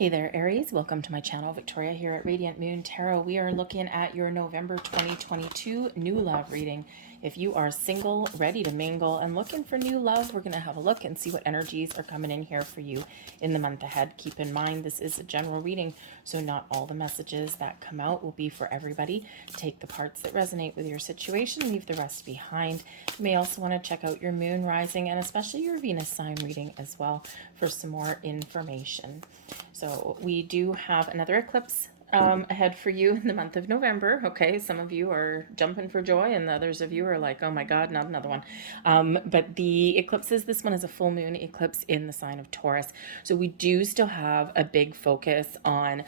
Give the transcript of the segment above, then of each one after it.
Hey there, Aries. Welcome to my channel. Victoria here at Radiant Moon Tarot. We are looking at your November 2022 new love reading. If you are single, ready to mingle, and looking for new love, we're going to have a look and see what energies are coming in here for you in the month ahead. Keep in mind, this is a general reading, so not all the messages that come out will be for everybody. Take the parts that resonate with your situation, leave the rest behind. You may also want to check out your moon rising and especially your Venus sign reading as well for some more information. So we do have another eclipse ahead for you in the month of November. Okay, some of you are jumping for joy, and the others of you are like, oh my God, not another one. But the eclipses, this one is a full moon eclipse in the sign of Taurus. So we do still have a big focus on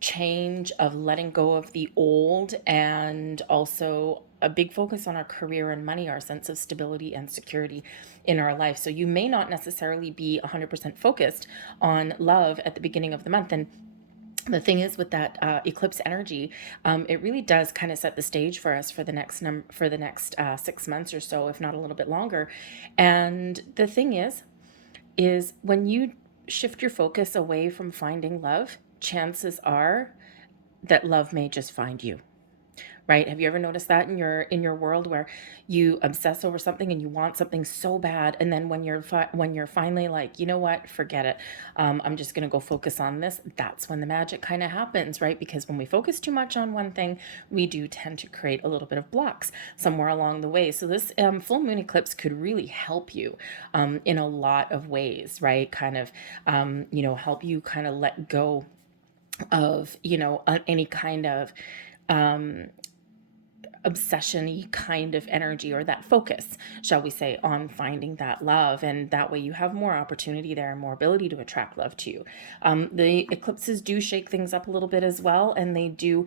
change, of letting go of the old, and also a big focus on our career and money, our sense of stability and security in our life. So you may not necessarily be 100% focused on love at the beginning of the month. And the thing is with that eclipse energy, it really does kind of set the stage for us for the next 6 months or so, if not a little bit longer. And the thing is when you shift your focus away from finding love, chances are that love may just find you. Right? Have you ever noticed that in your world where you obsess over something and you want something so bad, and then when you're finally like, you know what, forget it, I'm just gonna go focus on this. That's when the magic kind of happens, right? Because when we focus too much on one thing, we do tend to create a little bit of blocks somewhere along the way. So this full moon eclipse could really help you in a lot of ways, right? Kind of help you kind of let go of any kind of obsession-y kind of energy, or that focus, shall we say, on finding that love. And that way you have more opportunity there and more ability to attract love to you. The eclipses do shake things up a little bit as well, and they do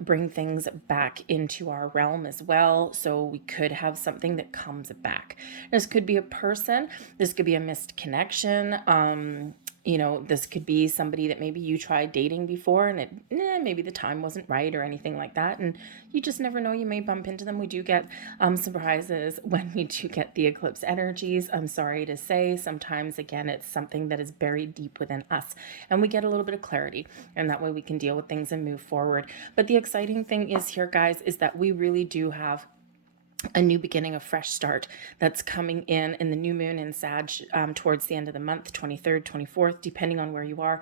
bring things back into our realm as well. So we could have something that comes back. This could be a person, this could be a missed connection, this could be somebody that maybe you tried dating before and maybe the time wasn't right or anything like that. And you just never know, you may bump into them. We do get surprises when we do get the eclipse energies. I'm sorry to say, sometimes, again, it's something that is buried deep within us. And we get a little bit of clarity. And that way we can deal with things and move forward. But the exciting thing is here, guys, is that we really do have a new beginning, a fresh start that's coming in the new moon in Sag towards the end of the month, 23rd, 24th, depending on where you are.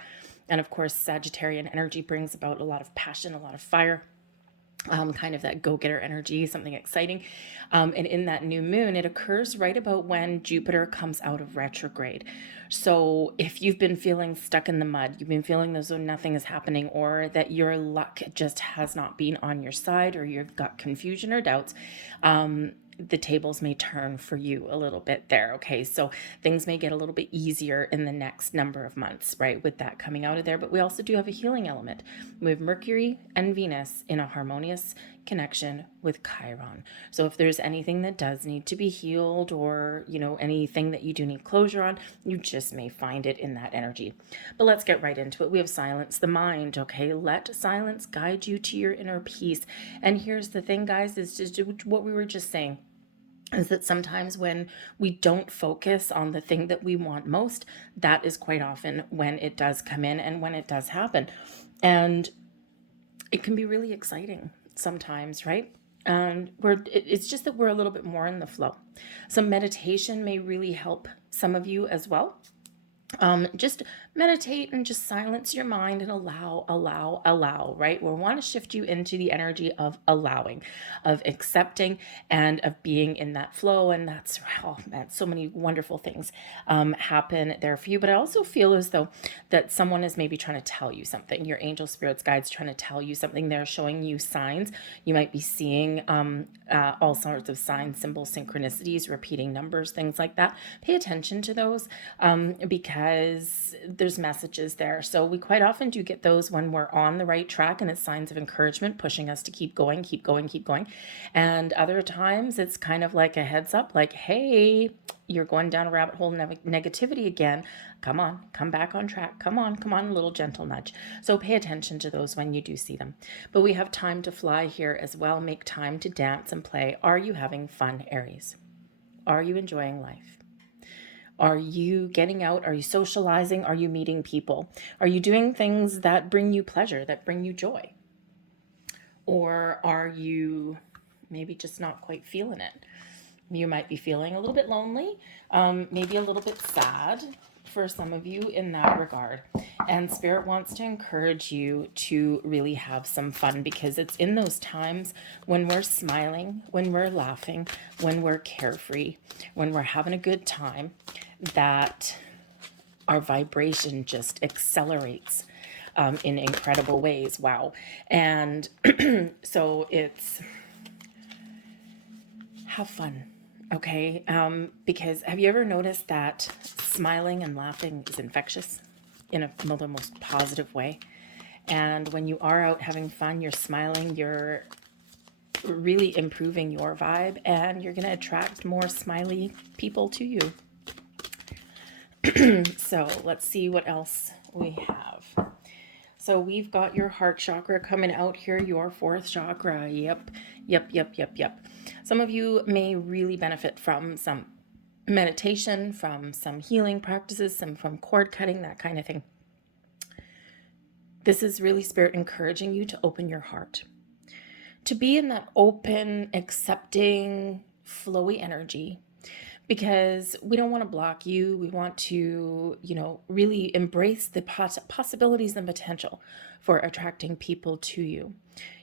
And of course, Sagittarian energy brings about a lot of passion, a lot of fire. Kind of that go-getter energy, something exciting. And in that new moon, it occurs right about when Jupiter comes out of retrograde. So if you've been feeling stuck in the mud, you've been feeling as though nothing is happening, or that your luck just has not been on your side, or you've got confusion or doubts, the tables may turn for you a little bit there. Okay, so things may get a little bit easier in the next number of months, right, with that coming out of there. But we also do have a healing element. We have Mercury and Venus in a harmonious connection with Chiron. So if there's anything that does need to be healed, or anything that you do need closure on, you just may find it in that energy. But let's get right into it. We have silence the mind. Okay, let silence guide you to your inner peace. And here's the thing, guys, is just what we were just saying, is that sometimes when we don't focus on the thing that we want most, that is quite often when it does come in and when it does happen. And it can be really exciting sometimes, right? And it's just that we're a little bit more in the flow. Some meditation may really help some of you as well. Just meditate and just silence your mind and allow, right? We want to shift you into the energy of allowing, of accepting, and of being in that flow. And that's, oh man, so many wonderful things happen there for you. But I also feel as though that someone is maybe trying to tell you something. Your angel spirits, guides, trying to tell you something. They're showing you signs. You might be seeing all sorts of signs, symbols, synchronicities, repeating numbers, things like that. Pay attention to those because there's messages there. So we quite often do get those when we're on the right track, and it's signs of encouragement pushing us to keep going, keep going, keep going. And other times it's kind of like a heads up, like, hey, you're going down a rabbit hole of negativity again. Come on, come back on track. Come on, a little gentle nudge. So pay attention to those when you do see them. But we have time to fly here as well. Make time to dance and play. Are you having fun, Aries? Are you enjoying life? Are you getting out? Are you socializing? Are you meeting people? Are you doing things that bring you pleasure, that bring you joy? Or are you maybe just not quite feeling it? You might be feeling a little bit lonely, maybe a little bit sad for some of you in that regard. And Spirit wants to encourage you to really have some fun, because it's in those times when we're smiling, when we're laughing, when we're carefree, when we're having a good time, that our vibration just accelerates in incredible ways. Wow. And so it's have fun. Okay. Because have you ever noticed that smiling and laughing is infectious in the most positive way? And when you are out having fun, you're smiling, you're really improving your vibe, and you're going to attract more smiley people to you. So let's see what else we have. So we've got your heart chakra coming out here, your fourth chakra. Yep. Some of you may really benefit from some meditation, from some healing practices, some from cord cutting, that kind of thing. This is really Spirit encouraging you to open your heart, to be in that open, accepting, flowy energy, because we don't want to block you. We want to, really embrace the possibilities and potential for attracting people to you.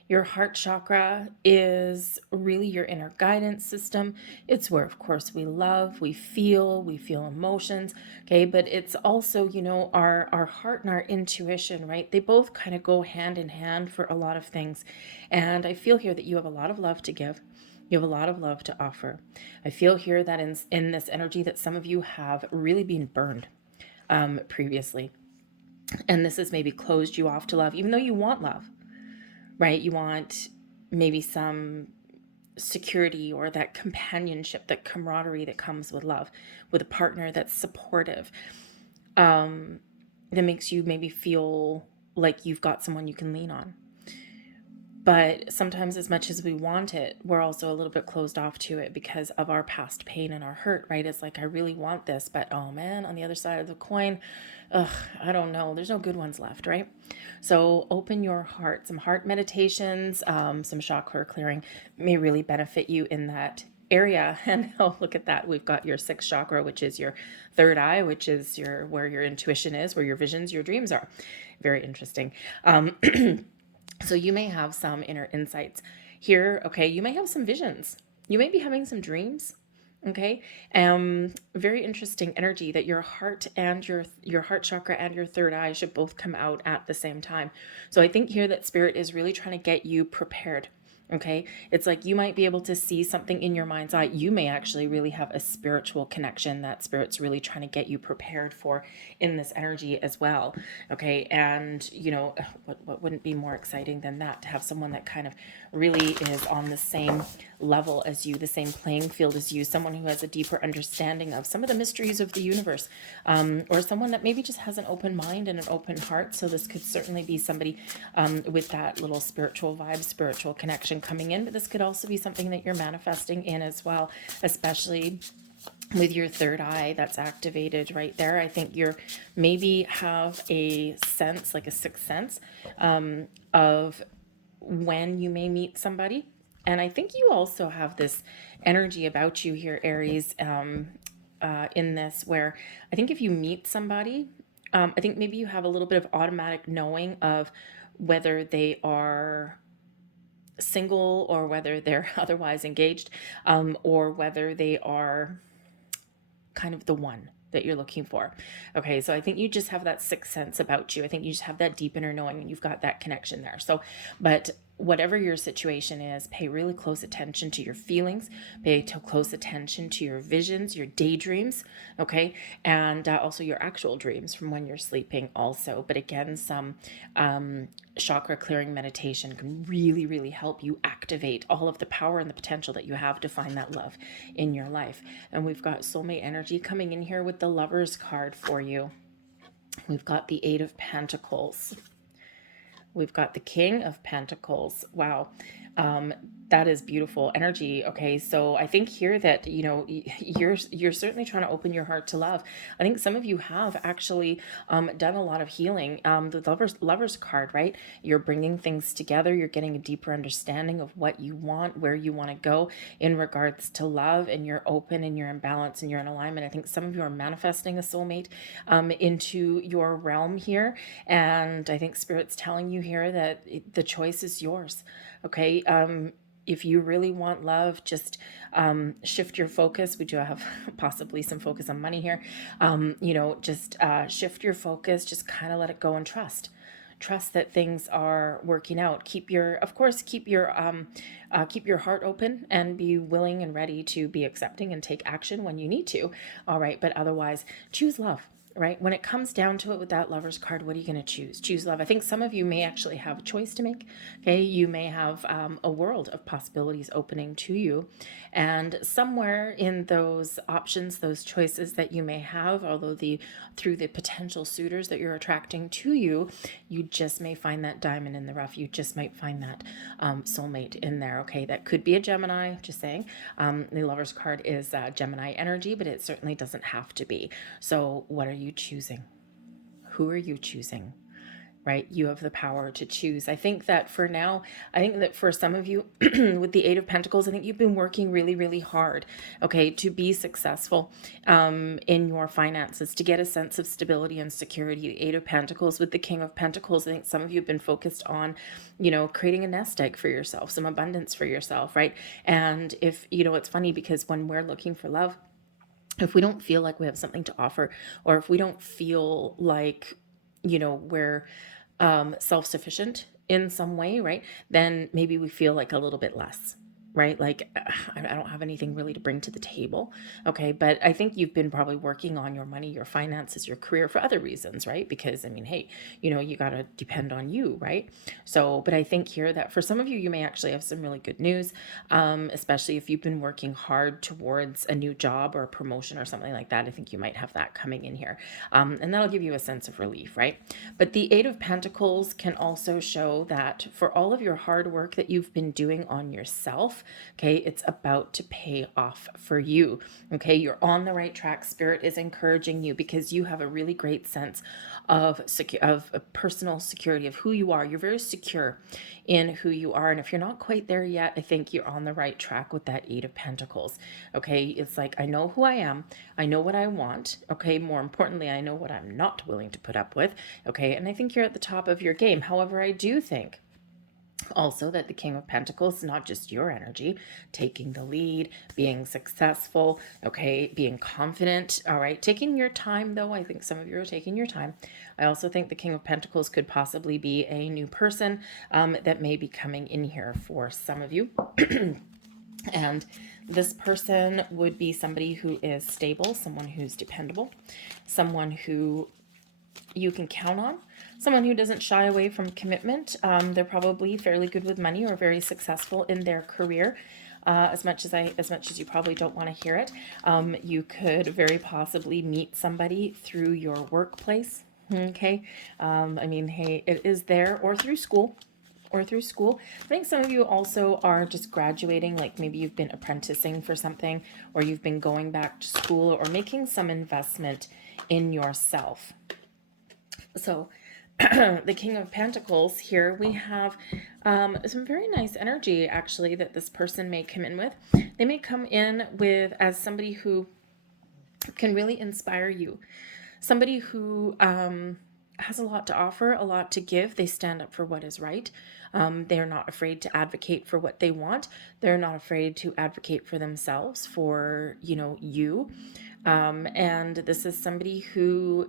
Your heart chakra is really your inner guidance system. It's where, of course, we love, we feel emotions, okay? But it's also, our heart and our intuition, right? They both kind of go hand in hand for a lot of things. And I feel here that you have a lot of love to give. You have a lot of love to offer. I feel here that in this energy that some of you have really been burned previously. And this has maybe closed you off to love, even though you want love, right? You want maybe some security or that companionship, that camaraderie that comes with love, with a partner that's supportive, that makes you maybe feel like you've got someone you can lean on. But sometimes, as much as we want it, we're also a little bit closed off to it because of our past pain and our hurt, right? It's like, I really want this, but oh man, on the other side of the coin, I don't know. There's no good ones left, right? So open your heart. Some heart meditations, some chakra clearing may really benefit you in that area. And oh, look at that. We've got your sixth chakra, which is your third eye, which is where your intuition is, where your visions, your dreams are. Very interesting. So you may have some inner insights here. Okay. You may have some visions. You may be having some dreams. Okay. Very interesting energy that your heart and your heart chakra and your third eye should both come out at the same time. So I think here that Spirit is really trying to get you prepared. Okay. It's like you might be able to see something in your mind's eye. You may actually really have a spiritual connection that Spirit's really trying to get you prepared for in this energy as well. Okay. And what wouldn't be more exciting than that, to have someone that kind of really is on the same level as you, the same playing field as you, someone who has a deeper understanding of some of the mysteries of the universe, or someone that maybe just has an open mind and an open heart. So this could certainly be somebody with that little spiritual vibe, spiritual connection coming in, but this could also be something that you're manifesting in as well, especially with your third eye that's activated right there. I think you're maybe have a sense, like a sixth sense, of when you may meet somebody. And I think you also have this energy about you here, Aries, in this, where I think if you meet somebody, I think maybe you have a little bit of automatic knowing of whether they are single or whether they're otherwise engaged, or whether they are kind of the one that you're looking for. Okay, so I think you just have that sixth sense about you. I think you just have that deep inner knowing and you've got that connection there. So, but whatever your situation is, pay really close attention to your feelings, pay close attention to your visions, your daydreams, okay? And also your actual dreams from when you're sleeping also. But again, some chakra clearing meditation can really, really help you activate all of the power and the potential that you have to find that love in your life. And we've got soulmate energy coming in here with the Lovers card for you. We've got the Eight of Pentacles. We've got the King of Pentacles. Wow. That is beautiful energy. Okay, so I think here that you're certainly trying to open your heart to love. I think some of you have actually done a lot of healing. The lovers card, right? You're bringing things together. You're getting a deeper understanding of what you want, where you want to go in regards to love, and you're open and you're in balance and you're in alignment. I think some of you are manifesting a soulmate into your realm here, and I think Spirit's telling you here that the choice is yours. Okay. If you really want love, just shift your focus. We do have possibly some focus on money here. Just shift your focus, just kind of let it go and trust that things are working out. Of course, keep your heart open and be willing and ready to be accepting and take action when you need to. All right. But otherwise, choose love. Right? When it comes down to it with that Lover's card, what are you going to choose? Choose love. I think some of you may actually have a choice to make. Okay. You may have a world of possibilities opening to you. And somewhere in those options, those choices that you may have, through the potential suitors that you're attracting to you, you just may find that diamond in the rough. You just might find that soulmate in there. Okay. That could be a Gemini, just saying. The Lover's card is Gemini energy, but it certainly doesn't have to be. So what are you choosing? Who are you choosing? Right? You have the power to choose. I think that for some of you with the Eight of Pentacles, I think you've been working really, really hard, okay, to be successful in your finances, to get a sense of stability and security. The Eight of Pentacles with the King of Pentacles, I think some of you have been focused on, creating a nest egg for yourself, some abundance for yourself, right? And it's funny because when we're looking for love, if we don't feel like we have something to offer, or if we don't feel like, we're self-sufficient in some way, right? Then maybe we feel like a little bit less, right? Like I don't have anything really to bring to the table. Okay. But I think you've been probably working on your money, your finances, your career for other reasons, right? Because hey, you got to depend on you, right? So, but I think here that for some of you, you may actually have some really good news, especially if you've been working hard towards a new job or a promotion or something like that. I think you might have that coming in here. And that'll give you a sense of relief, right? But the Eight of Pentacles can also show that for all of your hard work that you've been doing on yourself, okay, it's about to pay off for you. Okay, you're on the right track. Spirit is encouraging you because you have a really great sense of personal security of who you are. You're very secure in who you are. And if you're not quite there yet, I think you're on the right track with that Eight of Pentacles. Okay, it's like, I know who I am. I know what I want. Okay, more importantly, I know what I'm not willing to put up with. Okay, and I think you're at the top of your game. However, I do think also that the King of Pentacles is not just your energy, taking the lead, being successful, okay, being confident, all right, taking your time though. I think some of you are taking your time. I also think the King of Pentacles could possibly be a new person that may be coming in here for some of you. And this person would be somebody who is stable, someone who's dependable, someone who you can count on, someone who doesn't shy away from commitment. They're probably fairly good with money or very successful in their career. As much as you probably don't want to hear it, you could very possibly meet somebody through your workplace. Okay. Hey, it is there, or through school. I think some of you also are just graduating, like maybe you've been apprenticing for something, or you've been going back to school, or making some investment in yourself. So the King of Pentacles here, we have some very nice energy actually that this person may come in with. They may come in with as somebody who can really inspire you, somebody who has a lot to offer, a lot to give. They stand up for what is right. They're not afraid to advocate for what they want. They're not afraid to advocate for themselves, for, you. And this is somebody who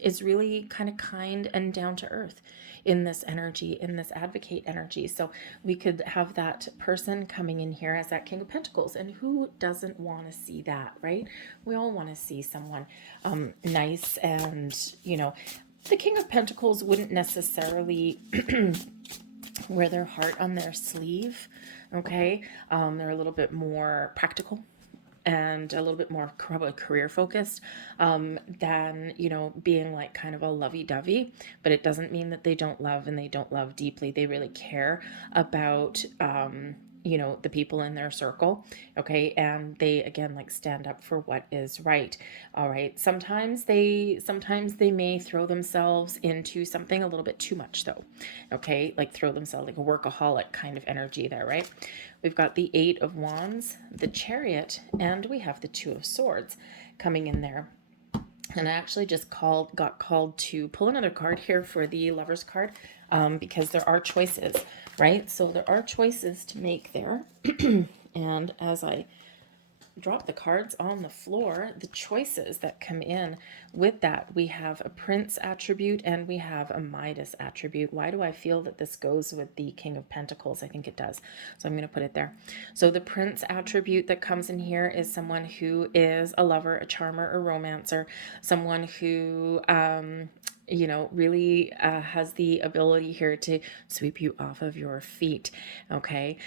is really kind of kind and down to earth in this energy, in this advocate energy. So we could have that person coming in here as that King of Pentacles. And who doesn't want to see that, right? We all want to see someone nice. And, the King of Pentacles wouldn't necessarily wear their heart on their sleeve. Okay. They're a little bit more practical and a little bit more probably career focused than, being like kind of a lovey-dovey. But it doesn't mean that they don't love and they don't love deeply. They really care about you know, the people in their circle, okay, and they again like stand up for what is right. All right, sometimes they may throw themselves into something a little bit too much though, okay, like throw themselves like a workaholic kind of energy there, right? We've got the Eight of Wands, the Chariot, and we have the Two of Swords coming in there. And I actually just got called to pull another card here for the Lover's card, because there are choices, right? So there are choices to make there. And as I drop the cards on the floor, the choices that come in with that, we have a Prince attribute and we have a Midas attribute. Why do I feel that this goes with the King of Pentacles? I think it does. So I'm going to put it there. So the Prince attribute that comes in here is someone who is a lover, a charmer, a romancer, someone who, you know, really has the ability here to sweep you off of your feet. Okay.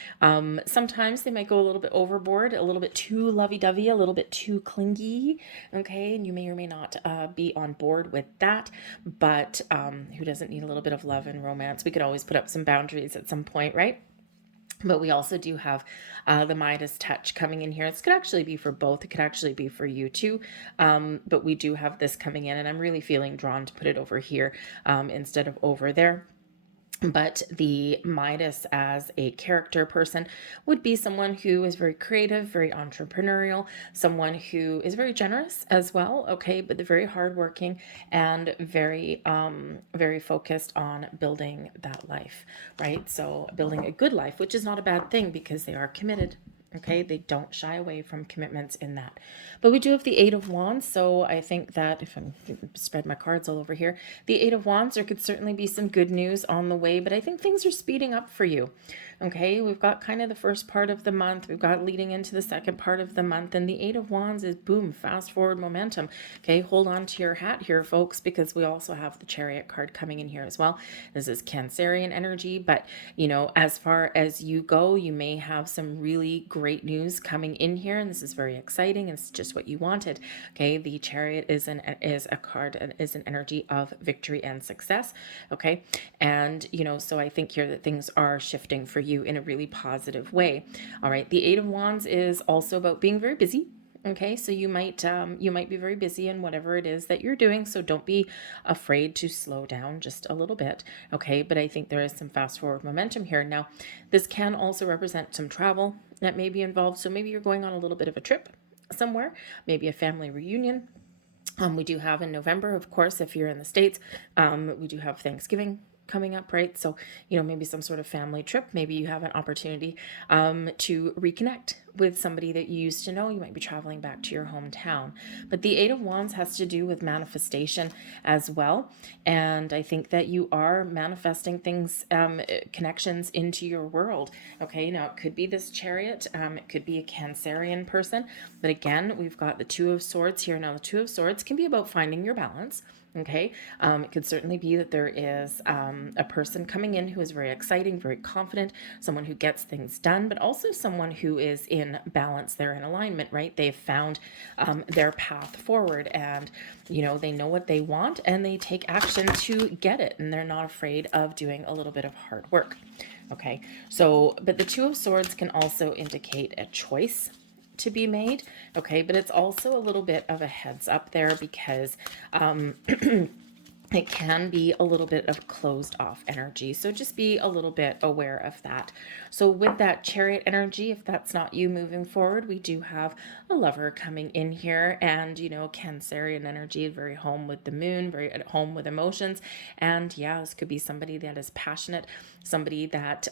Sometimes they might go a little bit overboard, a little bit too lovey-dovey, a little bit too clingy. Okay. And you may or may not be on board with that, but who doesn't need a little bit of love and romance? We could always put up some boundaries at some point, right? But we also do have the Midas touch coming in here. This could actually be for both. It could actually be for you too. But we do have this coming in, and I'm really feeling drawn to put it over here instead of over there. But the Midas as a character person would be someone who is very creative, very entrepreneurial, someone who is very generous as well, okay, but they're very hardworking and very, very focused on building that life, right? So building a good life, which is not a bad thing because they are committed. Okay, they don't shy away from commitments in that. But we do have the Eight of Wands, so I think that if I'm spread my cards all over here, the Eight of Wands, there could certainly be some good news on the way, but I think things are speeding up for you. Okay, we've got kind of the first part of the month, we've got leading into the second part of the month, and the Eight of Wands is boom, fast forward momentum. Okay, hold on to your hat here, folks, because we also have the Chariot card coming in here as well. This is Cancerian energy, but you know, as far as you go, you may have some really great news coming in here, and this is very exciting. It's just what you wanted. Okay, the Chariot is a card and is an energy of victory and success. Okay, and you know, so I think here that things are shifting for you in a really positive way. All right, the Eight of Wands is also about being very busy. Okay, so you might be very busy in whatever it is that you're doing, so don't be afraid to slow down just a little bit. Okay, but I think there is some fast forward momentum here. Now, this can also represent some travel that may be involved. So maybe you're going on a little bit of a trip somewhere, maybe a family reunion. We do have in November, of course, if you're in the States, we do have Thanksgiving coming up, right? So, you know, maybe some sort of family trip. Maybe you have an opportunity to reconnect with somebody that you used to know. You might be traveling back to your hometown. But the Eight of Wands has to do with manifestation as well. And I think that you are manifesting things, connections into your world. Okay, now it could be this Chariot, it could be a Cancerian person. But again, we've got the Two of Swords here. Now, the Two of Swords can be about finding your balance. Okay, it could certainly be that there is a person coming in who is very exciting, very confident, someone who gets things done, but also someone who is in balance. They're in alignment, right? They've found their path forward, and you know, they know what they want and they take action to get it, and they're not afraid of doing a little bit of hard work. Okay, so but the Two of Swords can also indicate a choice to be made. Okay, but it's also a little bit of a heads up there because it can be a little bit of closed off energy. So just be a little bit aware of that. So with that Chariot energy, if that's not you moving forward, we do have a Lover coming in here, and you know, Cancerian energy, very home with the moon, very at home with emotions. And yeah, this could be somebody that is passionate, somebody that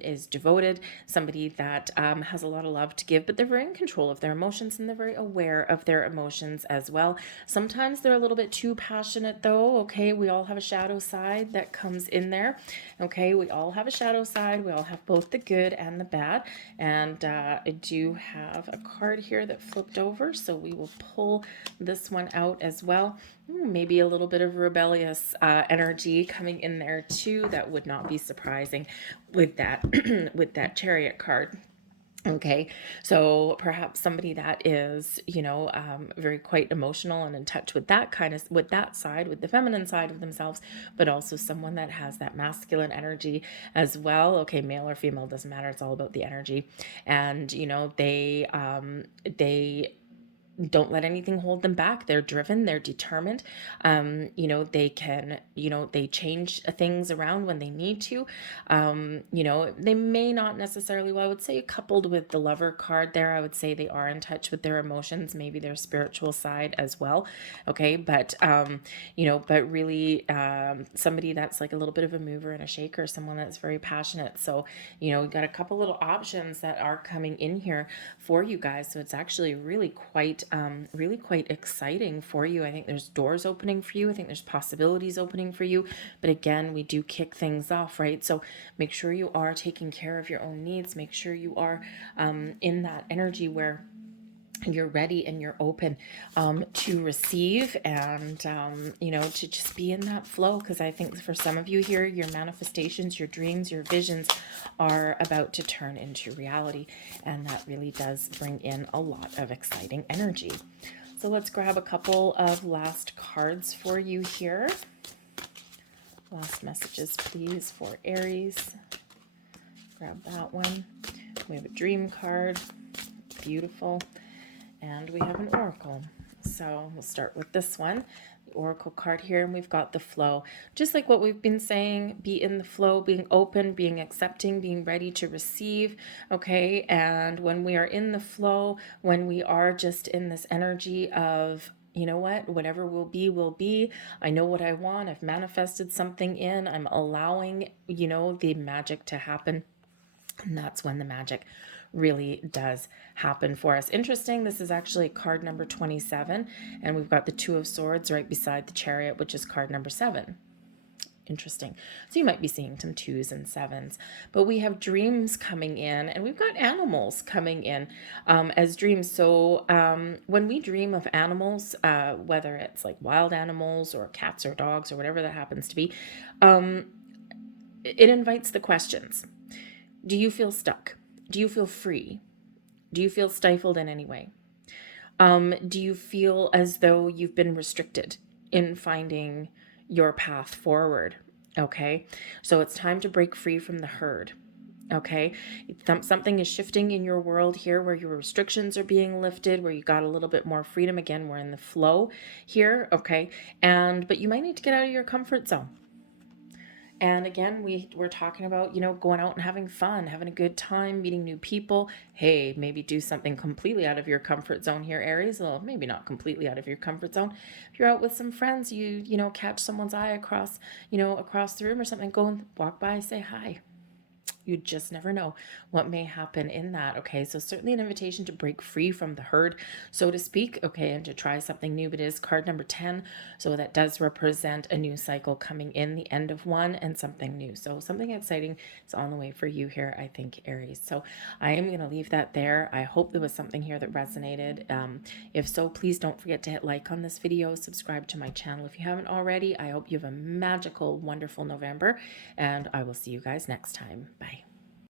is devoted, somebody that has a lot of love to give, but they're very in control of their emotions and they're very aware of their emotions as well. Sometimes they're a little bit too passionate though. Okay, we all have a shadow side that comes in there. Okay, we all have a shadow side. We all have both the good and the bad. And I do have a card here that flipped over, so we will pull this one out as well. Maybe a little bit of rebellious energy coming in there too. That would not be surprising with that with that Chariot card. Okay, so perhaps somebody that is, very quite emotional and in touch with that kind of, with that side, with the feminine side of themselves, but also someone that has that masculine energy as well. Okay, male or female, doesn't matter. It's all about the energy. And, they don't let anything hold them back. They're driven, they're determined. They can, they change things around when they need to. They may not necessarily, well, I would say coupled with the Lover card there, I would say they are in touch with their emotions, maybe their spiritual side as well. Okay, but really, somebody that's like a little bit of a mover and a shaker, someone that's very passionate. So, we've got a couple little options that are coming in here for you guys. So it's actually really quite exciting for you. I think there's doors opening for you. I think there's possibilities opening for you. But again, we do kick things off, right? So make sure you are taking care of your own needs. Make sure you are in that energy where you're ready and you're open to receive, and to just be in that flow, because I think for some of you here, your manifestations, your dreams, your visions are about to turn into reality, and that really does bring in a lot of exciting energy. So let's grab a couple of last cards for you here. Last messages, please, for Aries. Grab that one. We have a dream card. Beautiful. And we have an oracle. So we'll start with this one, the oracle card here, and we've got the flow. Just like what we've been saying, be in the flow, being open, being accepting, being ready to receive. Okay, and when we are in the flow, when we are just in this energy of, you know what, whatever will be, will be. I know what I want. I've manifested something in. I'm allowing, the magic to happen. And that's when the magic really does happen for us. Interesting, this is actually card number 27, and we've got the Two of Swords right beside the Chariot, which is card number 7. Interesting. So you might be seeing some 2s and 7s, but we have dreams coming in, and we've got animals coming in as dreams. So when we dream of animals, whether it's like wild animals or cats or dogs or whatever that happens to be, it invites the questions. Do you feel stuck? Do you feel free? Do you feel stifled in any way? Do you feel as though you've been restricted in finding your path forward? Okay, so it's time to break free from the herd. Okay, something is shifting in your world here, where your restrictions are being lifted, where you got a little bit more freedom. Again, we're in the flow here. Okay, but you might need to get out of your comfort zone. And again, we're talking about, going out and having fun, having a good time, meeting new people. Hey, maybe do something completely out of your comfort zone here, Aries. Well, maybe not completely out of your comfort zone. If you're out with some friends, you catch someone's eye across the room or something, go and walk by, say hi. You just never know what may happen in that. Okay, so certainly an invitation to break free from the herd, so to speak. Okay, and to try something new. But it is card number 10, so that does represent a new cycle coming in, the end of one, and something new. So something exciting is on the way for you here, I think, Aries. So I am going to leave that there. I hope there was something here that resonated. If so, please don't forget to hit like on this video, subscribe to my channel if you haven't already. I hope you have a magical, wonderful November, and I will see you guys next time. Bye.